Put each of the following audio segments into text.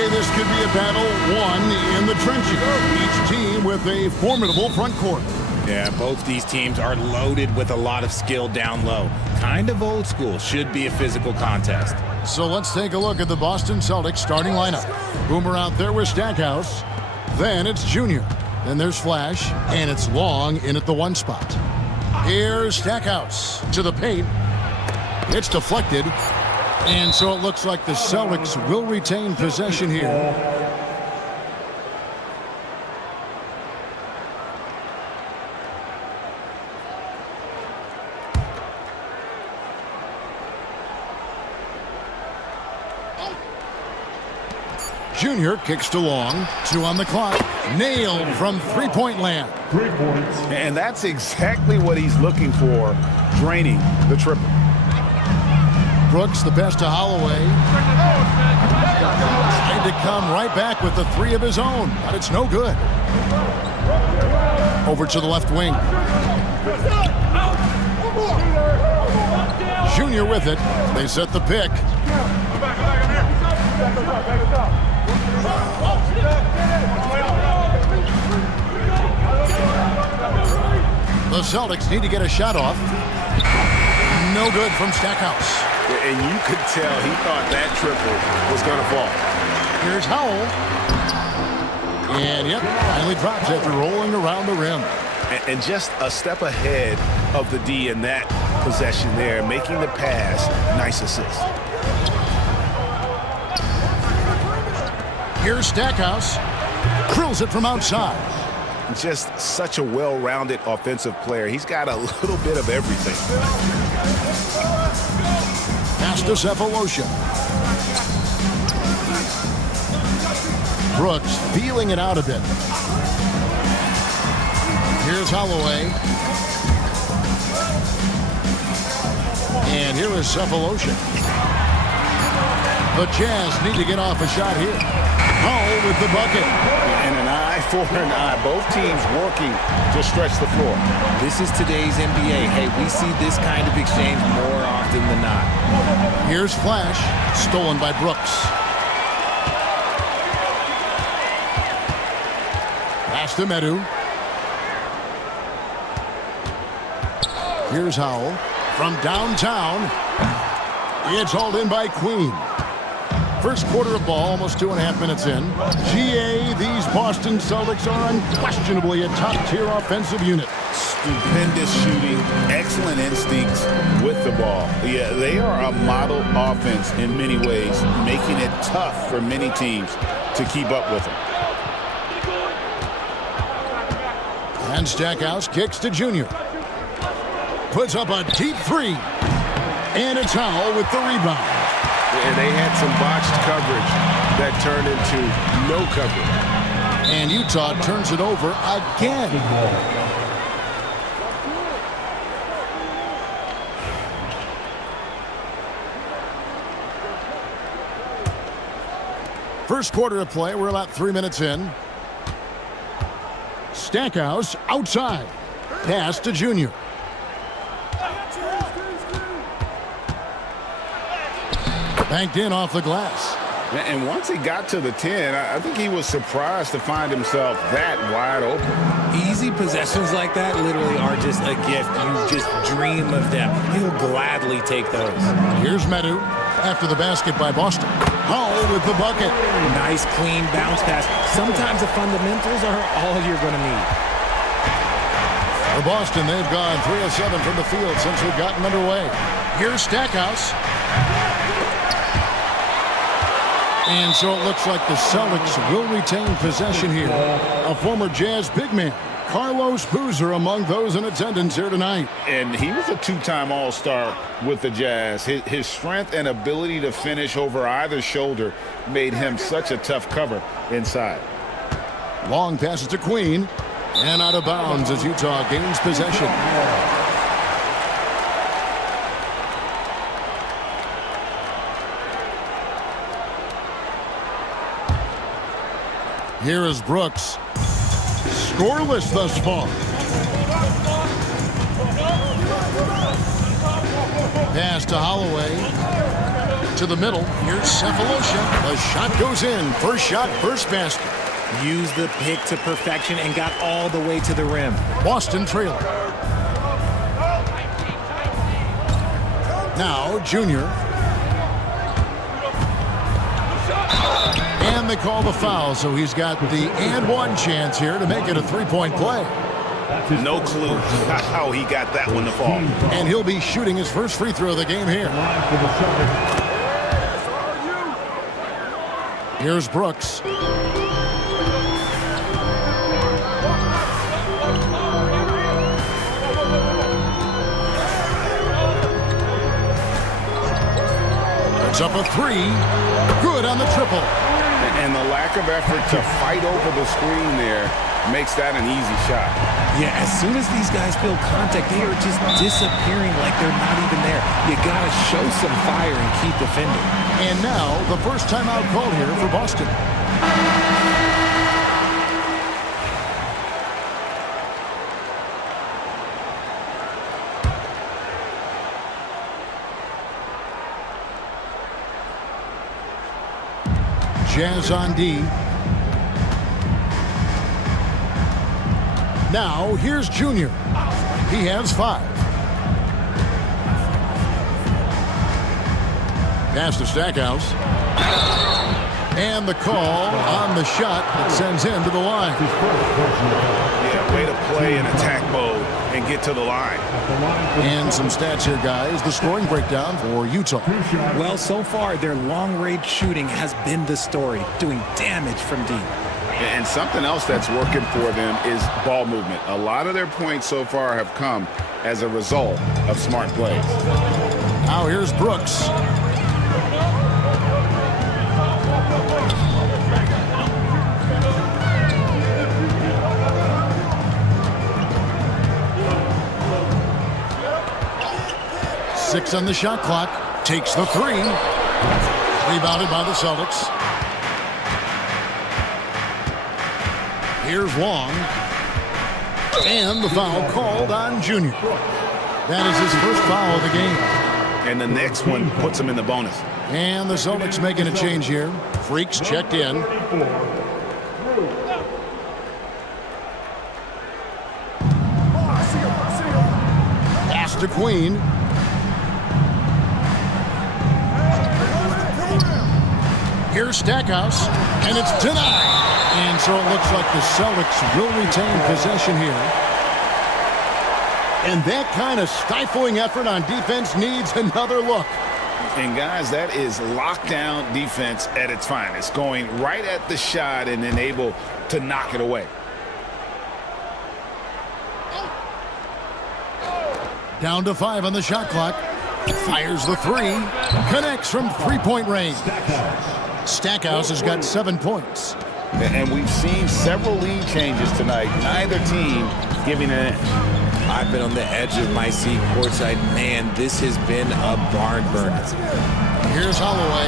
say this could be a battle won in the trenches. Each team with a formidable front court. Yeah, both these teams are loaded with a lot of skill down low. Kind of old school. Should be a physical contest. So let's take a look at the Boston Celtics starting lineup. Boomer out there with Stackhouse. Then it's Junior. Then there's Flash. And it's Long in at the 1 spot. Here's Stackhouse to the paint. It's deflected. And so it looks like the Celtics will retain possession here. Junior kicks to Long. 2 on the clock. Nailed from three-point land. 3 points. And that's exactly what he's looking for, draining the triple. Brooks, the pass to Holloway. Trying to come right back with the 3 of his own, but it's no good. Over to the left wing. Junior with it. They set the pick. The Celtics need to get a shot off. No good from Stackhouse. And you could tell he thought that triple was going to fall. Here's Howell. And yep, finally drops after rolling around the rim. And just a step ahead of the D in that possession there, making the pass. Nice assist. Here's Stackhouse. Drills it from outside. Just such a well-rounded offensive player. He's got a little bit of everything. Pass to Cephalosha. Brooks feeling it out a bit. Here's Holloway. And here is Cephalosha. The Jazz need to get off a shot here. Howell with the bucket. And an eye for an eye. Both teams working to stretch the floor. This is today's NBA. Hey, we see this kind of exchange more often than not. Here's Flash. Stolen by Brooks. Pass to Medu. Here's Howell. From downtown. It's hauled in by Queen. First quarter of ball, almost 2.5 minutes in. GA, these Boston Celtics are unquestionably a top-tier offensive unit. Stupendous shooting, excellent instincts with the ball. Yeah, they are a model offense in many ways, making it tough for many teams to keep up with them. And Stackhouse kicks to Junior. Puts up a deep 3. And it's Howell with the rebound. And they had some botched coverage that turned into no coverage. And Utah turns it over again. First quarter of play, we're about 3 minutes in. Stackhouse outside. Pass to Junior. Banked in off the glass. And once he got to the 10, I think he was surprised to find himself that wide open. Easy possessions like that literally are just a gift. You just dream of them. He'll gladly take those. Here's Medu after the basket by Boston. Howell with the bucket. Nice, clean bounce pass. Sometimes the fundamentals are all you're going to need. For Boston, they've gone 3 of 7 from the field since we've gotten underway. Here's Stackhouse. And so it looks like the Celtics will retain possession here. A former Jazz big man, Carlos Boozer, among those in attendance here tonight. And he was a 2-time All-Star with the Jazz. His strength and ability to finish over either shoulder made him such a tough cover inside. Long passes to Queen. And out of bounds as Utah gains possession. Here is Brooks. Scoreless thus far. Pass to Holloway. to the middle. Here's Cephalosha. The shot goes in. First shot, first basket. Used the pick to perfection and got all the way to the rim. Boston trailing. Now, Junior. And they call the foul, so he's got the and one chance here to make it a three-point play. No clue how he got that one to fall. And he'll be shooting his first free throw of the game here. Here's Brooks. It's up a three. Good on the triple. And the lack of effort to fight over the screen there makes that an easy shot. Yeah, as soon as these guys feel contact, they are just disappearing like they're not even there. You got to show some fire and keep defending. And now the first timeout called here for Boston. Jazz on D. Now, here's Junior. He has 5. Pass to Stackhouse. And the call on the shot that sends him to the line. Yeah, way to play in attack mode and get to the line. And some stats here, guys. The scoring breakdown for Utah. Well, so far, their long-range shooting has been the story, doing damage from deep. And something else that's working for them is ball movement. A lot of their points so far have come as a result of smart plays. Now here's Brooks. Six on the shot clock. Takes the three. Rebounded by the Celtics. Here's Long. And the foul called on Junior. That is his first foul of the game. And the next one puts him in the bonus. And the Celtics making a change here. Freaks checked in. Pass to Queen. Here's Stackhouse, and it's denied. And so it looks like the Celtics will retain possession here. And that kind of stifling effort on defense needs another look. And guys, that is lockdown defense at its finest, going right at the shot and then able to knock it away. Down to 5 on the shot clock. Fires the three. Connects from three-point range. Stackhouse has got 7 points. And we've seen several lead changes tonight. Neither team giving an inch. I've been on the edge of my seat courtside. Man, this has been a barn burner. Here's Holloway.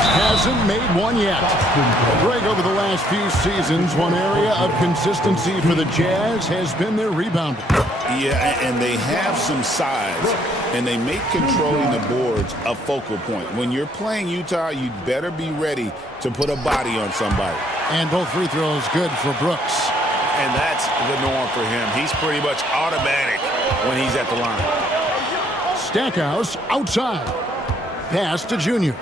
Hasn't made one yet. Greg, over the last few seasons, one area of consistency for the Jazz has been their rebounding. Yeah, and they have some size, and they make controlling the boards a focal point. When you're playing Utah, you'd better be ready to put a body on somebody. And both free throws good for Brooks. And that's the norm for him. He's pretty much automatic when he's at the line. Stackhouse outside. Pass to Junior.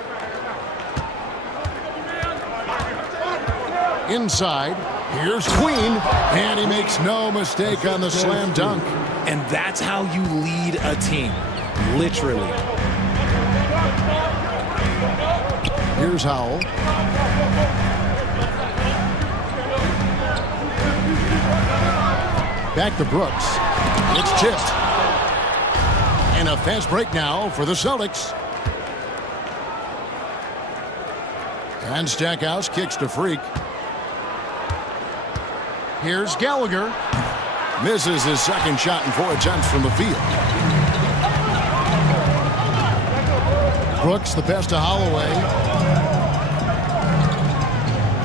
Inside. Here's Queen. And he makes no mistake on the slam dunk. And that's how you lead a team. Literally. Here's Howell. Back to Brooks. It's tipped. And a fast break now for the Celtics. And Stackhouse kicks to Freak. Here's Gallagher. Misses his second shot in 4 attempts from the field. Brooks the pass to Holloway.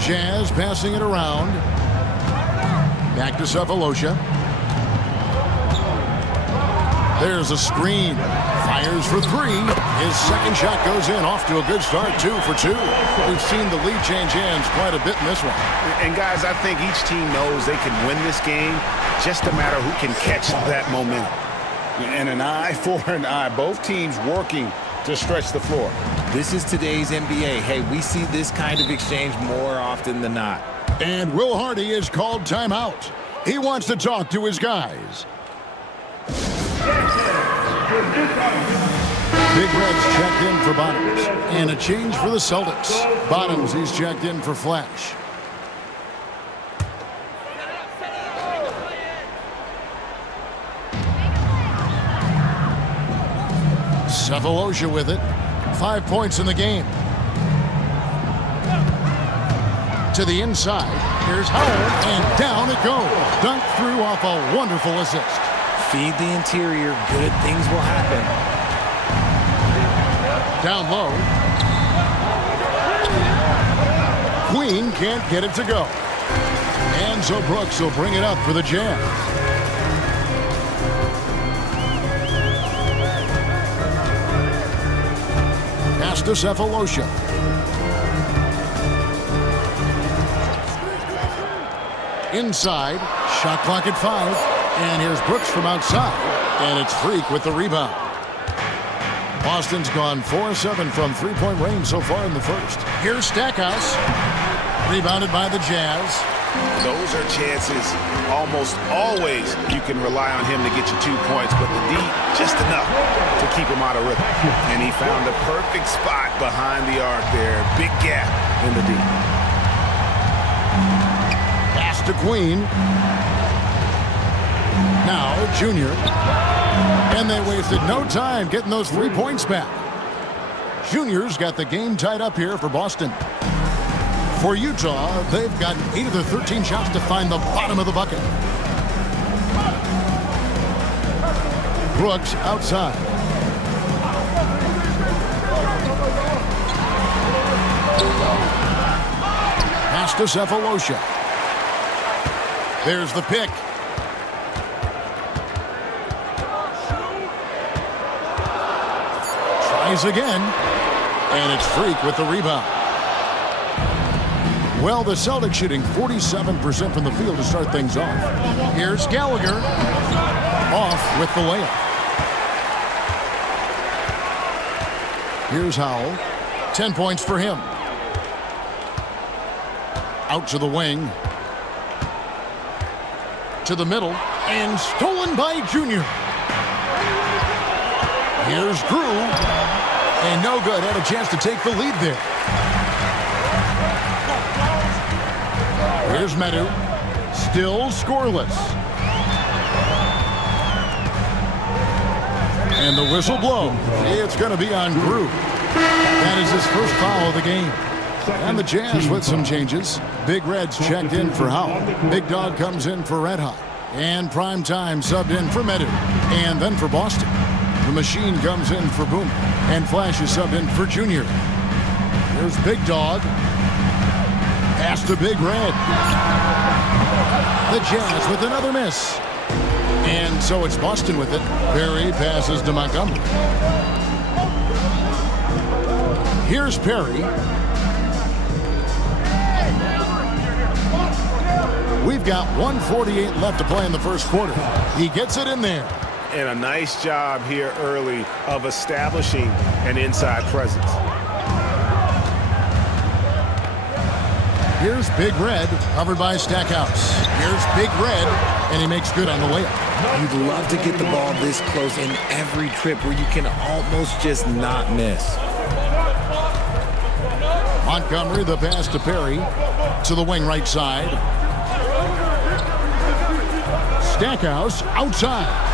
Jazz passing it around. Back to Cephalosha. There's a screen. Fires for three. His second shot goes in. Off to a good start, 2 for 2. We've seen the lead change hands quite a bit in this one. And, guys, I think each team knows they can win this game. Just a matter who can catch that momentum. And an eye for an eye. Both teams working to stretch the floor. This is today's NBA. Hey, we see this kind of exchange more often than not. And Will Hardy is called timeout. He wants to talk to his guys. Big Red's checked in for Bottoms. And a change for the Celtics. Bottoms, he's checked in for Flash. Cephalosha with it. 5 points in the game. To the inside. Here's Howell, and down it goes. Dunked through off a wonderful assist. Feed the interior. Good things will happen. Down low. Queen can't get it to go. And so Brooks will bring it up for the Jazz. Pass to Cephalosha. Inside. Shot clock at 5. And here's Brooks from outside. And it's Freak with the rebound. Boston's gone 4-7 from three-point range so far in the first. Here's Stackhouse. Rebounded by the Jazz. Those are chances almost always you can rely on him to get you 2 points, but the D, just enough to keep him out of rhythm. And he found a perfect spot behind the arc there. Big gap in the D. Pass to Queen. Now, Junior. And they wasted no time getting those 3 points back. Junior's got the game tied up here for Boston. For Utah, they've gotten 8 of their 13 shots to find the bottom of the bucket. Brooks outside. Pass to Cephalosha. There's the pick. Tries again. And it's Freak with the rebound. Well, the Celtics shooting 47% from the field to start things off. Here's Gallagher. Off with the layup. Here's Howell. 10 points for him. Out to the wing. To the middle. And stolen by Junior. Here's Drew. And no good. Had a chance to take the lead there. Here's Medu. Still scoreless. And the whistle blows. It's going to be on Drew. That is his first foul of the game. And the Jazz with some changes. Big Red's checked in for Howell. Big Dog comes in for Red Hot. And Prime Time subbed in for Medu. And then for Boston. The Machine comes in for Boom. And Flash is subbed in for Junior. Here's Big Dog. Pass to Big Red. The Jazz with another miss. And so it's Boston with it. Perry passes to Montgomery. Here's Perry. We've got 1:48 left to play in the first quarter. He gets it in there. And a nice job here early of establishing an inside presence. Here's Big Red, covered by Stackhouse. Here's Big Red, and he makes good on the layup. You'd love to get the ball this close in every trip where you can almost just not miss. Montgomery, the pass to Perry. To the wing right side. Stackhouse outside.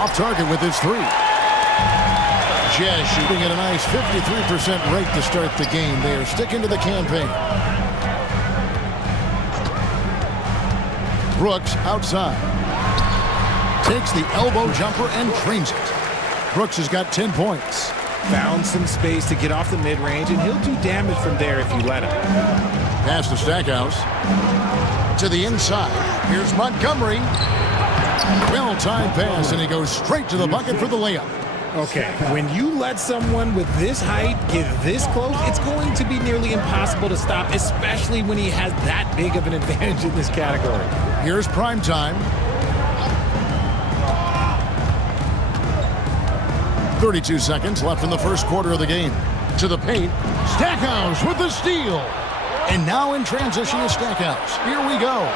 Off target with his 3. Jazz shooting at a nice 53% rate to start the game. They are sticking to the campaign. Brooks outside. Takes the elbow jumper and trains it. Brooks has got 10 points. Found some space to get off the mid-range, and he'll do damage from there if you let him. Pass to Stackhouse. To the inside. Here's Montgomery. Well-timed pass, and he goes straight to the bucket for the layup. Okay, when you let someone with this height get this close, it's going to be nearly impossible to stop, especially when he has that big of an advantage in this category. Here's prime time. 32 seconds left in the first quarter of the game. To the paint. Stackhouse with the steal. And now in transition is Stackhouse. Here we go.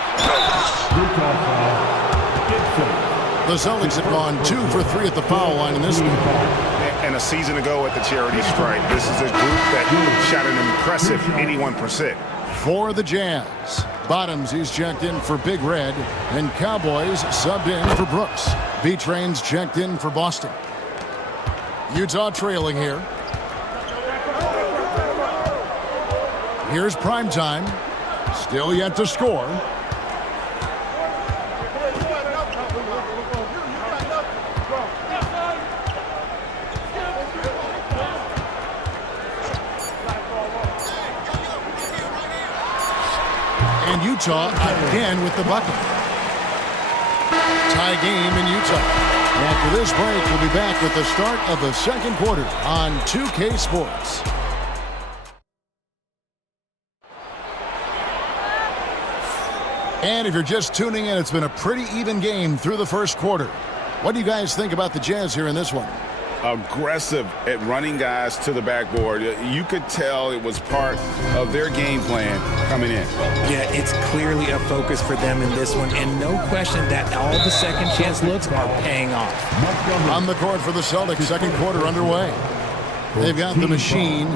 The Celtics have gone 2 for 3 at the foul line in this game. And a season ago at the charity stripe, this is a group that shot an impressive 81%. For the Jazz, Bottoms, he's checked in for Big Red, and Cowboys subbed in for Brooks. B-Train's checked in for Boston. Utah trailing here. Here's prime time. Still yet to score. And Utah again with the bucket. Tie game in Utah. After this break, we'll be back with the start of the second quarter on 2K Sports. And if you're just tuning in, it's been a pretty even game through the first quarter. What do you guys think about the Jazz here in this one? Aggressive at running guys to the backboard. You could tell it was part of their game plan coming in. Yeah, it's clearly a focus for them in this one, and no question that all the second chance looks are paying off. On the court for the Celtics, second quarter underway. They've got the machine.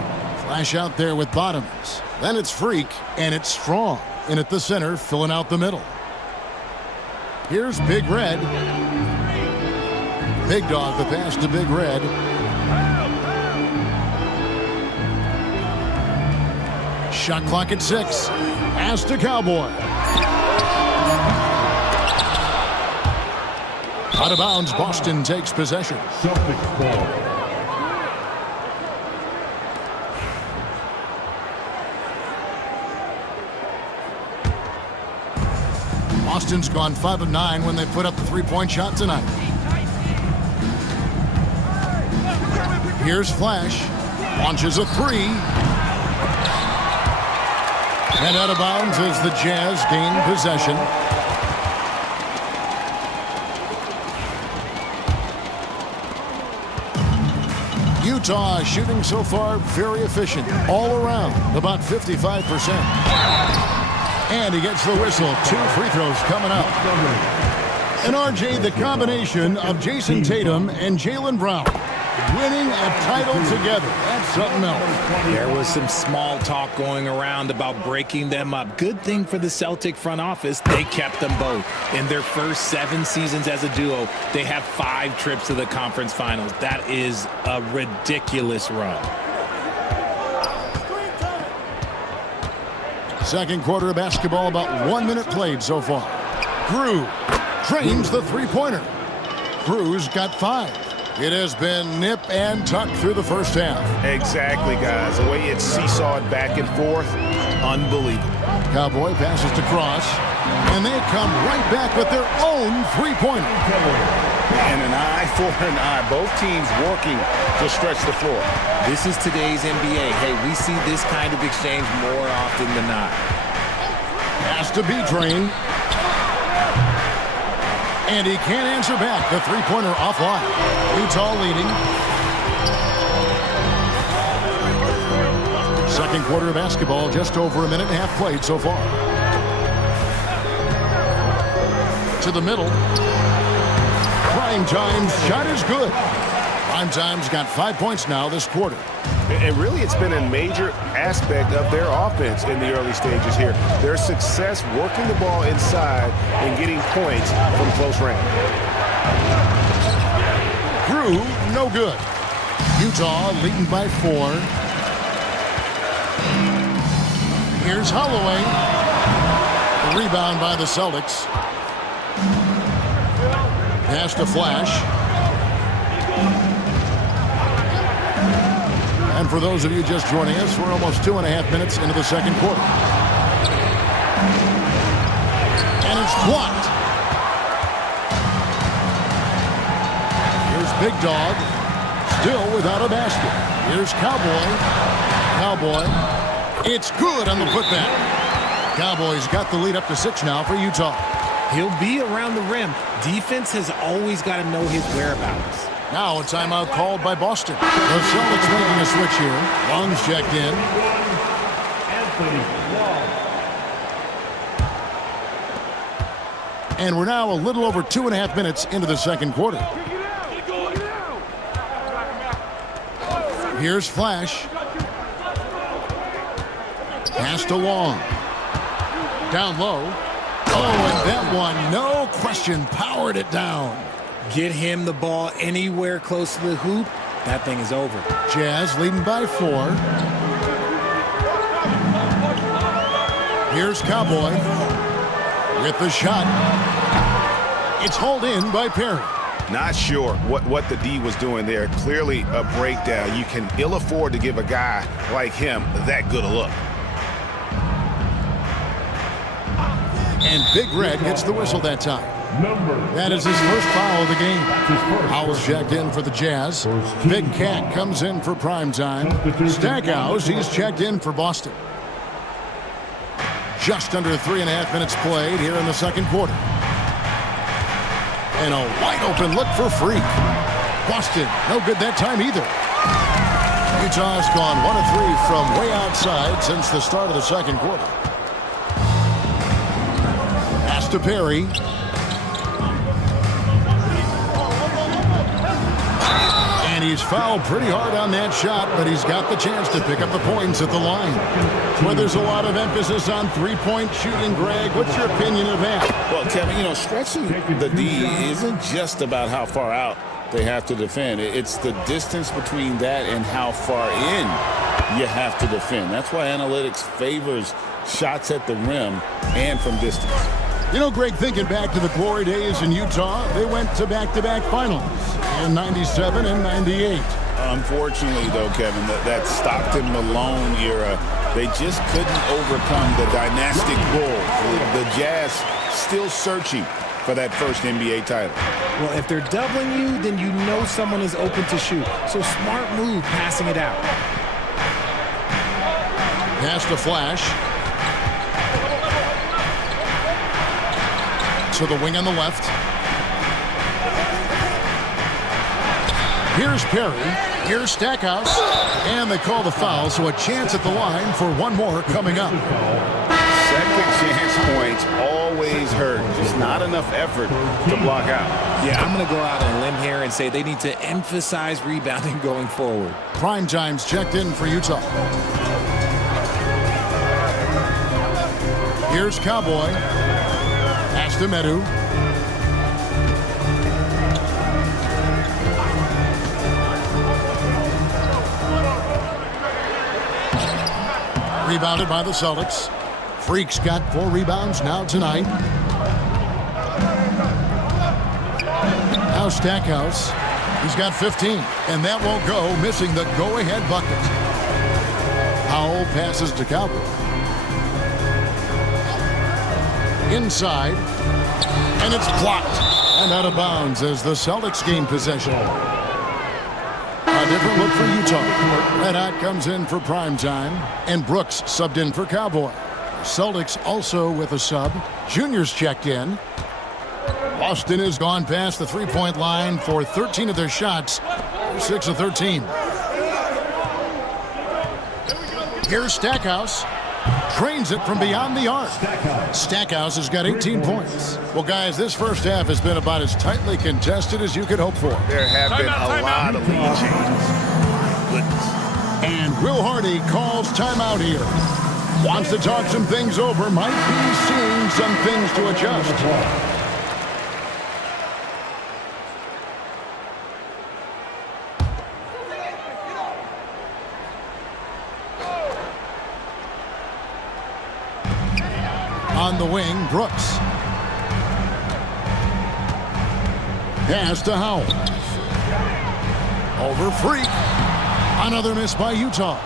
Flash out there with Bottoms. Then it's Freak, and it's Strong. In at the center, filling out the middle. Here's Big Red. Big Dog, the pass to Big Red. Shot clock at 6. Pass to Cowboy. Out of bounds, Boston takes possession. Celtics ball. Boston's gone 5 of 9 when they put up the three-point shot tonight. Here's Flash. Launches a 3. And out of bounds as the Jazz gain possession. Utah shooting so far very efficient all around, about 55%. And he gets the whistle. 2 free throws coming up. And RJ, the combination of Jason Tatum and Jaylen Brown winning a title together. That's something else. There was some small talk going around about breaking them up. Good thing for the Celtic front office, they kept them both. In their first 7 seasons as a duo, they have 5 trips to the conference finals. That is a ridiculous run. Second quarter of basketball, about 1 minute played so far. Drew trains the three-pointer. Drew's got 5. It has been nip and tuck through the first half. Exactly, guys. The way it's seesawed back and forth, unbelievable. Cowboy passes to Cross, and they come right back with their own three-pointer. And an eye for an eye. Both teams working to stretch the floor. This is today's NBA. Hey, we see this kind of exchange more often than not. Pass to B-Train. And he can't answer back. The three-pointer offline. Utah leading. Second quarter of basketball, just over 1.5 minutes played so far. To the middle. Prime Time's shot is good. Prime Time's got 5 points now this quarter. And really, it's been a major aspect of their offense in the early stages here. Their success working the ball inside and getting points from close range. Drew, no good. Utah leading by 4. Here's Holloway. The rebound by the Celtics. Pass to Flash. And for those of you just joining us, we're almost 2.5 minutes into the second quarter. And it's blocked. Here's Big Dog. still without a basket. Here's Cowboy. It's good on the putback. Cowboys got the lead up to 6 now for Utah. He'll be around the rim. Defense has always got to know his whereabouts. Now a timeout called by Boston. The Celtics making a switch here. Long's checked in. And we're now a little over 2.5 minutes into the second quarter. Here's Flash. Pass to Long. Down low. Oh, and that one, no question, powered it down. Get him the ball anywhere close to the hoop, that thing is over. Jazz leading by 4. Here's Cowboy with the shot. It's hauled in by Perry. Not sure what the D was doing there. Clearly a breakdown. You can ill afford to give a guy like him that good a look. And Big Red gets the whistle that time. That is his first foul of the game. Howell's checked in for the Jazz. Big Cat comes in for prime time. Stackhouse, he's checked in for Boston. Just under 3.5 minutes played here in the second quarter. And a wide open look for Freak. Boston, no good that time either. Utah's gone 1 of 3 from way outside since the start of the second quarter. Pass to Perry. And he's fouled pretty hard on that shot, but he's got the chance to pick up the points at the line. Where there's a lot of emphasis on three-point shooting, Greg. What's your opinion of that? Well, Kevin, stretching the D isn't just about how far out they have to defend. It's the distance between that and how far in you have to defend. That's why analytics favors shots at the rim and from distance. Greg, thinking back to the glory days in Utah, they went to back-to-back finals in 97 and 98. Unfortunately, though, Kevin, that Stockton-Malone era, they just couldn't overcome the dynastic Bulls. The Jazz still searching for that first NBA title. Well, if they're doubling you, then you know someone is open to shoot. So smart move passing it out. Pass to Flash. To the wing on the left. Here's Perry. Here's Stackhouse. And they call the foul, so a chance at the line for one more coming up. Second chance points always hurt. Just not enough effort to block out. Yeah, I'm going to go out on a limb here and say they need to emphasize rebounding going forward. Prime time's checked in for Utah. Here's Cowboy. Pass to Medu. Rebounded by the Celtics. Freak's got 4 rebounds now tonight. Now Stackhouse. He's got 15. And that won't go, missing the go-ahead bucket. Howell passes to Cowboy. Inside. And it's blocked. And out of bounds as the Celtics gain possession. A different look for Utah. Red Hot comes in for prime time. And Brooks subbed in for Cowboy. Celtics also with a sub. Junior's checked in. Boston has gone past the three-point line for 13 of their shots. 6 of 13. Here's Stackhouse. Trains it from beyond the arc. Stackhouse has got 18 points. Well, guys, this first half has been about as tightly contested as you could hope for. There have been a lot of lead changes. Goodness. And Will Hardy calls timeout here. Wants to talk some things over. Might be seeing some things to adjust. On the wing, Brooks. Pass to Howell. Over Freak. Another miss by Utah.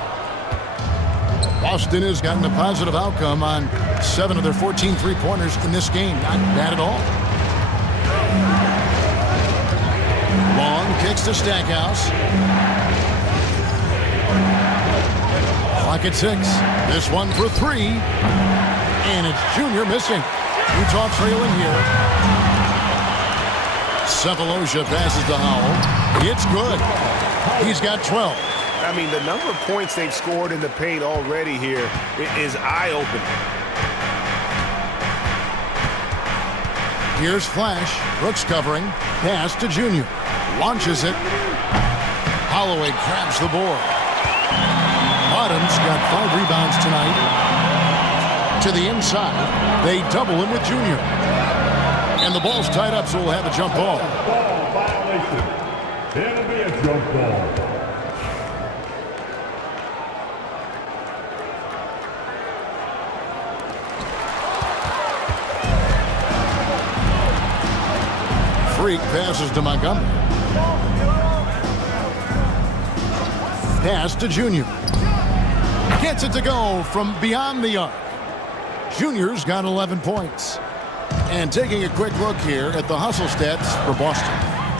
Boston has gotten a positive outcome on 7 of their 14 three-pointers in this game. Not bad at all. Long kicks to Stackhouse. Clock at 6. This one for 3. And it's Junior missing. Utah trailing here. Cephalosha passes to Howell. It's good. He's got 12. I mean, the number of points they've scored in the paint already here is eye-opening. Here's Flash. Brooks covering. Pass to Junior. Launches it. Holloway grabs the board. Bottom's got 5 rebounds tonight. To the inside. They double him with Junior. And the ball's tied up, so we'll have a jump ball. Ball violation. It'll be a jump ball. Freak passes to Montgomery. Pass to Junior. Gets it to go from beyond the arc. Junior's got 11 points. And taking a quick look here at the hustle stats for Boston.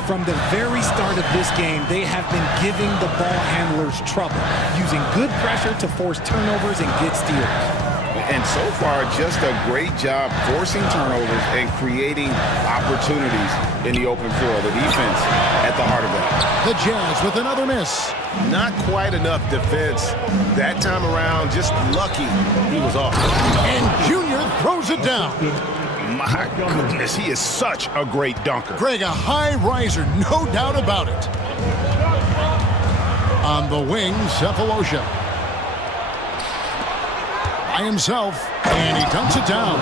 From the very start of this game, they have been giving the ball handlers trouble, using good pressure to force turnovers and get steals. And so far, just a great job forcing turnovers and creating opportunities in the open floor. The defense at the heart of that. The Jazz with another miss. Not quite enough defense. That time around, just lucky he was off. And Junior throws it down. My goodness, he is such a great dunker. Greg, a high riser, no doubt about it. On the wing, Cephalosha. By himself, and he dunks it down.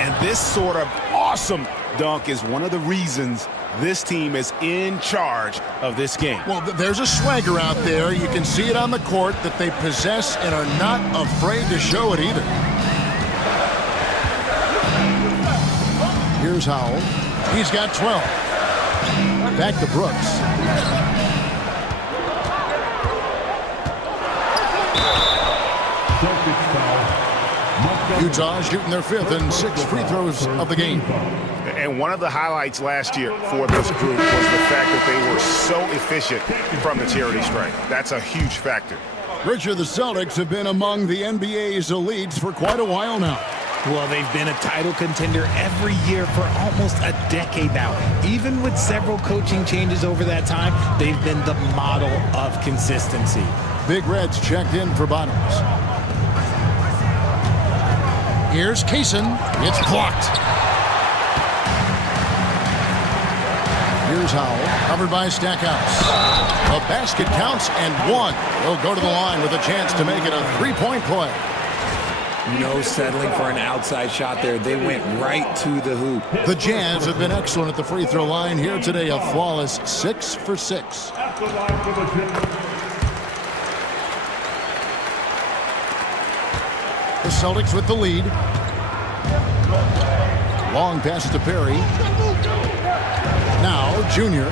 And this sort of awesome dunk is one of the reasons this team is in charge of this game. Well, there's a swagger out there. You can see it on the court that they possess and are not afraid to show it either. Here's Howell. He's got 12. Back to Brooks. Utah shooting their 5th and 6th free throws of the game. And one of the highlights last year for this group was the fact that they were so efficient from the charity stripe. That's a huge factor. Richard, the Celtics have been among the NBA's elites for quite a while now. Well, they've been a title contender every year for almost a decade now. Even with several coaching changes over that time, they've been the model of consistency. Big Reds checked in for Bottoms. Here's Kaysen. It's blocked. Here's Howell, covered by Stackhouse. The basket counts and 1. He'll go to the line with a chance to make it a 3-point play. No settling for an outside shot there. They went right to the hoop. The Jazz have been excellent at the free throw line here today. A flawless 6 for 6. The Celtics with the lead. Long passes to Perry. Now Junior.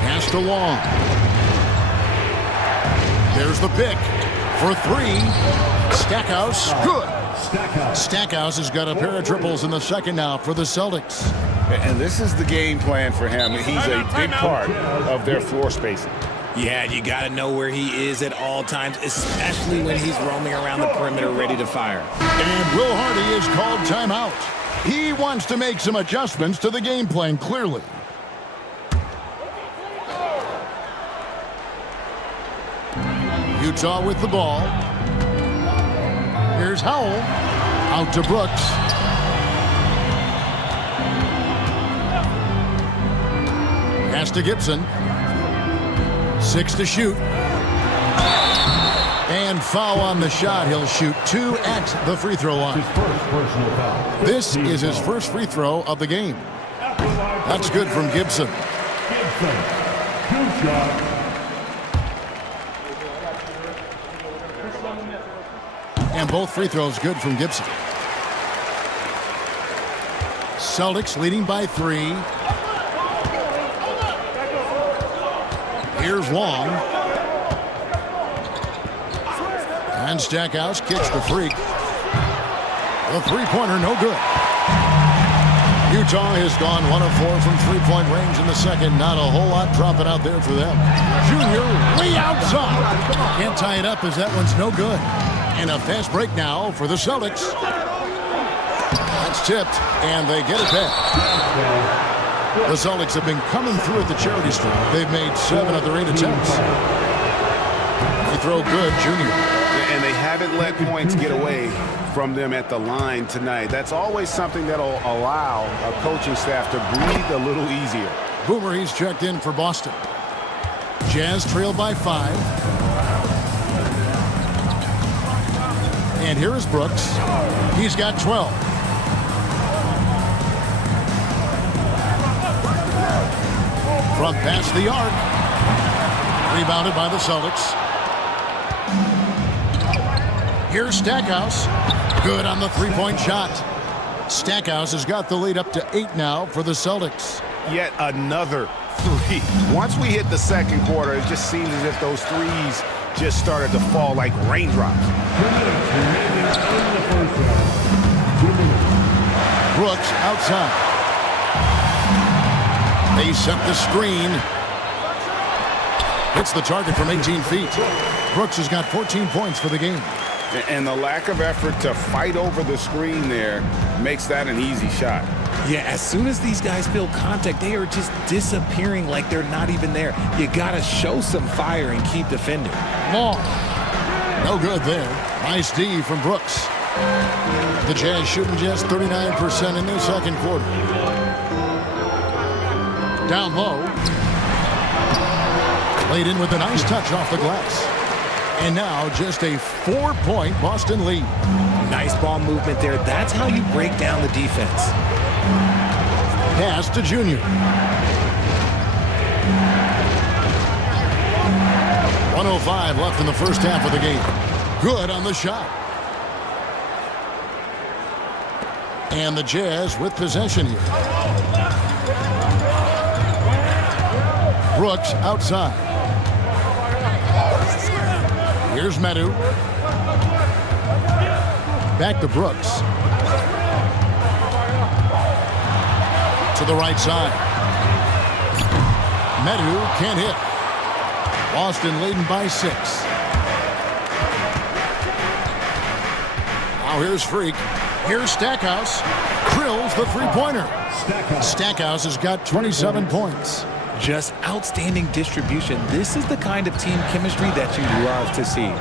Pass to Long. There's the pick for 3. Stackhouse, good. Stackhouse has got a pair of triples in the second now for the Celtics. And this is the game plan for him. He's a big part of their floor spacing. Yeah, you got to know where he is at all times, especially when he's roaming around the perimeter ready to fire. And Will Hardy is called timeout. He wants to make some adjustments to the game plan, clearly. Utah with the ball. Here's Howell. Out to Brooks. Pass to Gibson. 6 to shoot. And foul on the shot. He'll shoot 2 at the free throw line. This is his first free throw of the game. That's good from Gibson. And both free throws good from Gibson. Celtics leading by 3. Here's Long. And Stackhouse kicks the Freak. The three-pointer no good. Utah has gone 1 of 4 from three-point range in the second. Not a whole lot dropping out there for them. Junior way outside. Can't tie it up as that one's no good. And a fast break now for the Celtics. That's tipped, and they get it back. The Celtics have been coming through at the charity stripe. They've made 7 of their 8 attempts. They throw good, Junior. And they haven't let points get away from them at the line tonight. That's always something that'll allow a coaching staff to breathe a little easier. Boomer, he's checked in for Boston. Jazz trail by 5. And here is Brooks. He's got 12. From past the arc. Rebounded by the Celtics. Here's Stackhouse. Good on the three-point shot. Stackhouse has got the lead up to 8 now for the Celtics. Yet another 3. Once we hit the second quarter, it just seems as if those threes just started to fall like raindrops. Brooks outside. They set the screen. Hits the target from 18 feet. Brooks has got 14 points for the game. And the lack of effort to fight over the screen there makes that an easy shot. Yeah, as soon as these guys feel contact, they are just disappearing like they're not even there. You got to show some fire and keep defending. Long. No good there. Nice D from Brooks. The Jazz shooting just 39% in the second quarter. Down low. Laid in with a nice touch off the glass. And now just a 4-point Boston lead. Nice ball movement there. That's how you break down the defense. Pass to Junior. 1:05 left in the first half of the game. Good on the shot. And the Jazz with possession here. Brooks outside. Here's Medu. Back to Brooks. To the right side. Medu can't hit. Boston leading by 6. Now here's Freak. Here's Stackhouse. Drills the three-pointer. Stackhouse has got 27 points. Just outstanding distribution. This is the kind of team chemistry that you love to see.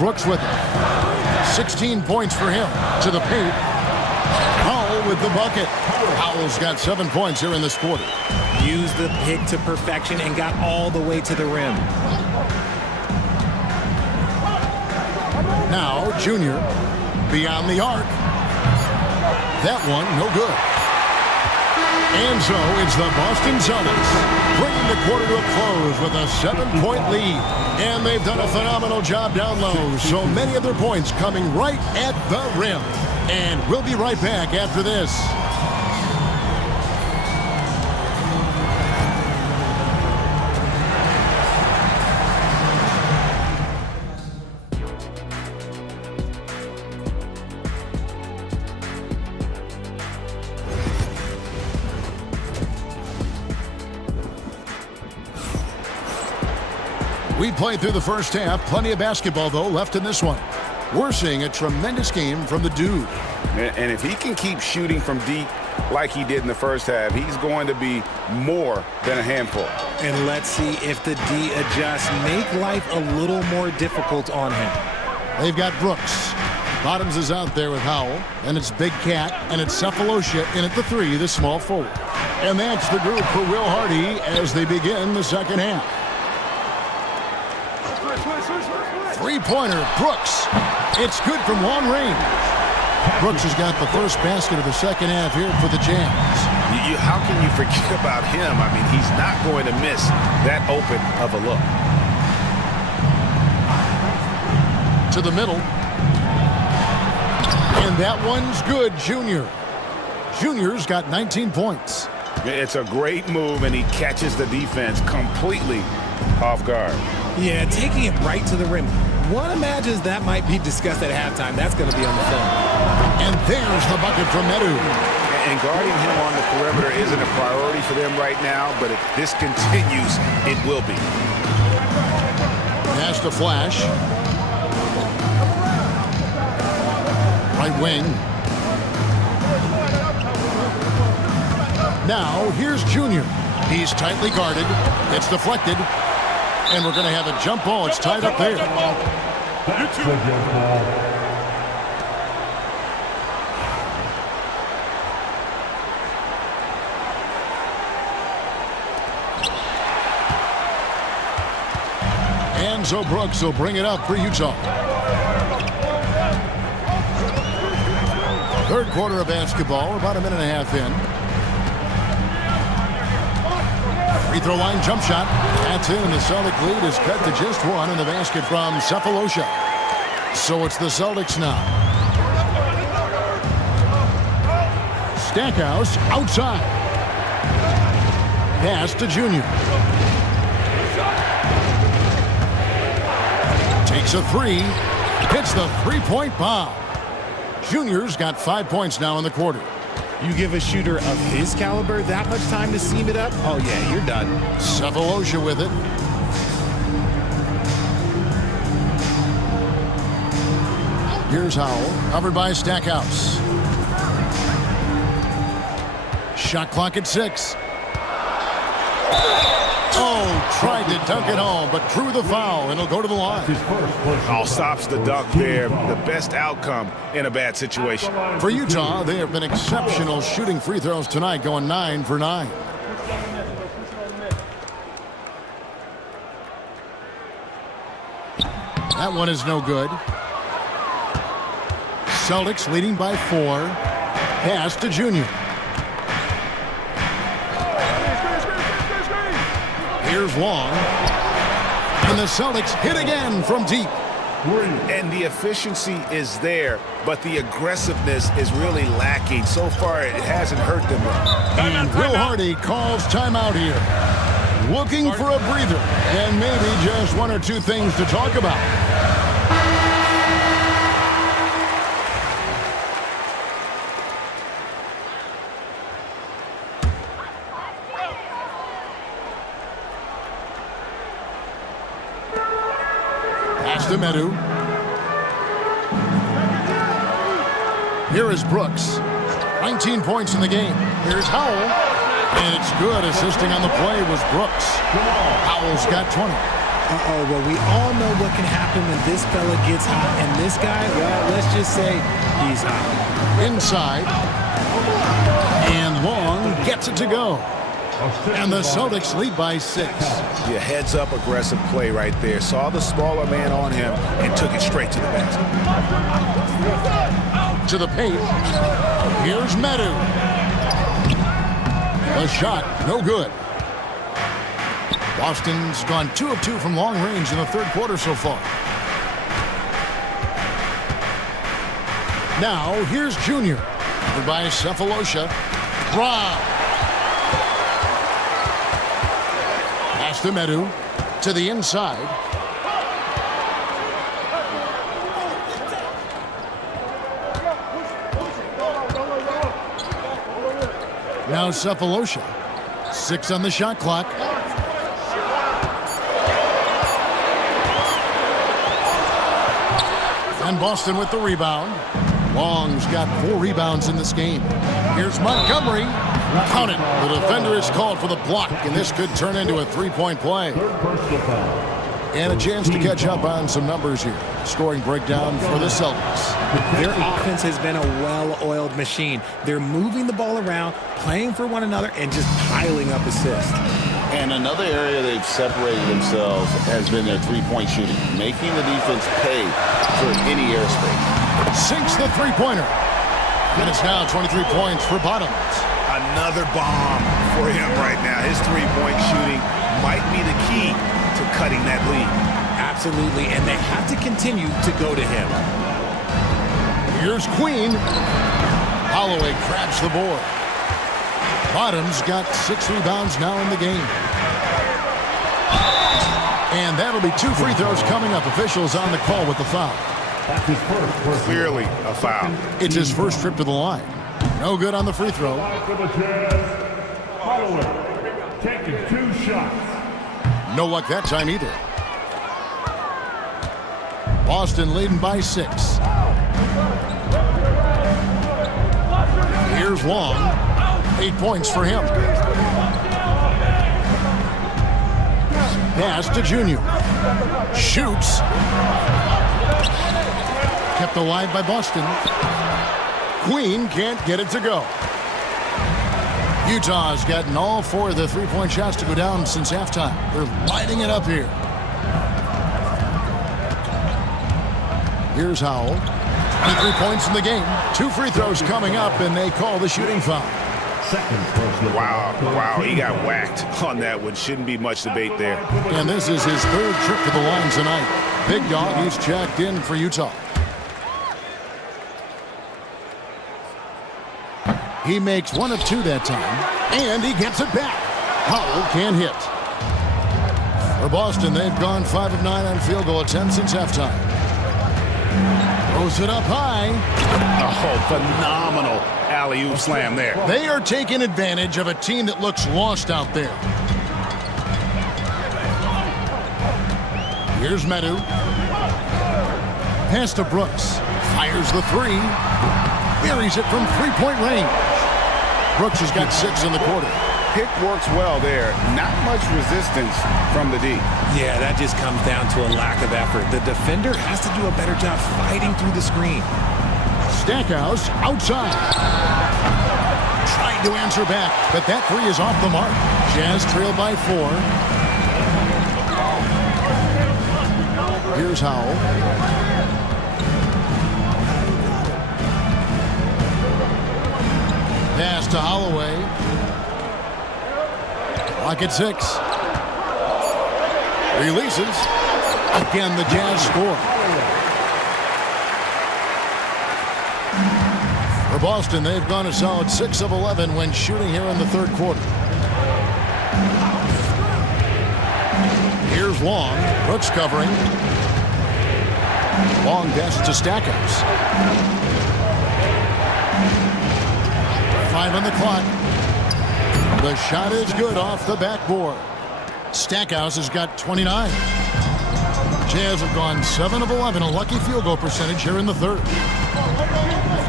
Brooks with it. 16 points for him. To the paint. Powell with the bucket. Powell's got 7 points here in this quarter. Used the pick to perfection and got all the way to the rim. Now, Junior. Beyond the arc. That one, no good. And so it's the Boston Celtics bringing the quarter to a close with a 7-point lead. And they've done a phenomenal job down low. So many of their points coming right at the rim. And we'll be right back after this. We played through the first half. Plenty of basketball, though, left in this one. We're seeing a tremendous game from the dude. And if he can keep shooting from deep like he did in the first half, he's going to be more than a handful. And let's see if the D adjusts. Make life a little more difficult on him. They've got Brooks. Bottoms is out there with Howell. And it's Big Cat. And it's Cephalosha in at the 3, the small forward. And that's the group for Will Hardy as they begin the second half. Three-pointer, Brooks. It's good from long range. Brooks has got the first basket of the second half here for the Jazz. How can you forget about him? I mean, he's not going to miss that open of a look. To the middle. And that one's good, Junior. Junior's got 19 points. It's a great move, and he catches the defense completely off guard. Yeah, taking it right to the rim. One imagines that might be discussed at halftime. That's going to be on the film. And there's the bucket from Medu. And guarding him on the perimeter isn't a priority for them right now, but if this continues, it will be. Pass to Flash. Right wing. Now, here's Junior. He's tightly guarded. It's deflected. And we're going to have a jump ball. It's tied up there. That's a jump ball. So Brooks will bring it up for Utah. Third quarter of basketball, about a minute and a half in. Free throw line jump shot. That's in. The Celtic lead is cut to just one in the basket from Cephalosha. So it's the Celtics now. Stackhouse outside. Pass to Junior. Takes a three, hits the three-point bomb. Junior's got 5 points now in the quarter. You give a shooter of his caliber that much time to seam it up? Oh, yeah, you're done. Cephalosha with it. Here's Howell, covered by Stackhouse. Shot clock at 6. Oh, tried to dunk it home, but drew the foul, and he'll go to the line. Oh, stops the dunk there. The best outcome in a bad situation. For Utah, they have been exceptional shooting free throws tonight, going 9 for 9. That one is no good. Celtics leading by 4. Pass to Junior. Here's Long. And the Celtics hit again from deep. And the efficiency is there, but the aggressiveness is really lacking. So far, it hasn't hurt them. And Will Hardy calls timeout here. Looking for a breather and maybe just one or two things to talk about. Pass to Medu. Here is Brooks. 19 points in the game. Here's Howell. And it's good. Assisting on the play was Brooks. Howell's got 20. Uh-oh, well, we all know what can happen when this fella gets hot. And this guy, well, let's just say he's hot. Inside. And Long gets it to go. And the Celtics lead by 6. Yeah, heads-up aggressive play right there. Saw the smaller man on him and took it straight to the basket. To the paint. Here's Medu. The shot, no good. Boston's gone 2 of 2 from long range in the third quarter so far. Now, here's Junior. Covered by Cephalosha. Draw. Pass to Medu. To the inside. Now Cephalosha. 6 on the shot clock. And Boston with the rebound. Long's got 4 rebounds in this game. Here's Montgomery. Count it. The defender is called for the block, and this could turn into a 3-point play. And a chance to catch up on some numbers here. Scoring breakdown for the Celtics. Their offense has been a well-oiled machine. They're moving the ball around, playing for one another, and just piling up assists. And another area they've separated themselves has been their three-point shooting, making the defense pay for any airspace. Sinks the three-pointer. And it's now 23 points for Bottoms. Another bomb for him right now. His three-point shooting might be the key to cutting that lead. Absolutely, and they have to continue to go to him. Here's Queen. Holloway grabs the board. Bottoms got 6 rebounds now in the game. And that'll That'll be 2 free throws coming up. Officials on the call with the foul. That's his first. Clearly a foul. It's his first trip to the line. No good on the free throw. For the Jazz, Holloway, taking 2 shots. No luck that time either. Boston leading by 6. Here's Long. 8 points for him. Pass to Junior. Shoots. Kept alive by Boston. Queen can't get it to go. Utah's gotten all 4 of the three-point shots to go down since halftime. They're lighting it up here. Here's Howell. 23 points in the game. 2 free throws coming up, and they call the shooting foul. Wow, he got whacked on that one. Shouldn't be much debate there. And this is his 3rd trip to the line tonight. Big Dog, he's checked in for Utah. He makes 1 of 2 that time, and he gets it back. Howell can't hit. For Boston, they've gone 5 of 9 on field goal attempts since halftime. Throws it up high. Oh, phenomenal alley-oop slam there. They are taking advantage of a team that looks lost out there. Here's Medu. Pass to Brooks. Fires the 3. Buries it from 3-point range. Brooks has got 6 in the quarter. Pick works well there. Not much resistance from the D. Yeah, that just comes down to a lack of effort. The defender has to do a better job fighting through the screen. Stackhouse outside. Tried to answer back, but that 3 is off the mark. Jazz trail by 4. Here's Howell. Pass to Holloway. Clock at 6. Releases. Again, the Jazz score. For Boston, they've gone a solid 6 of 11 when shooting here in the 3rd quarter. Here's Long. Brooks covering. Long passes to Stackhouse. 5 on the clock. The shot is good off the backboard. Stackhouse has got 29. Jazz have gone 7 of 11, a lucky field goal percentage here in the 3rd.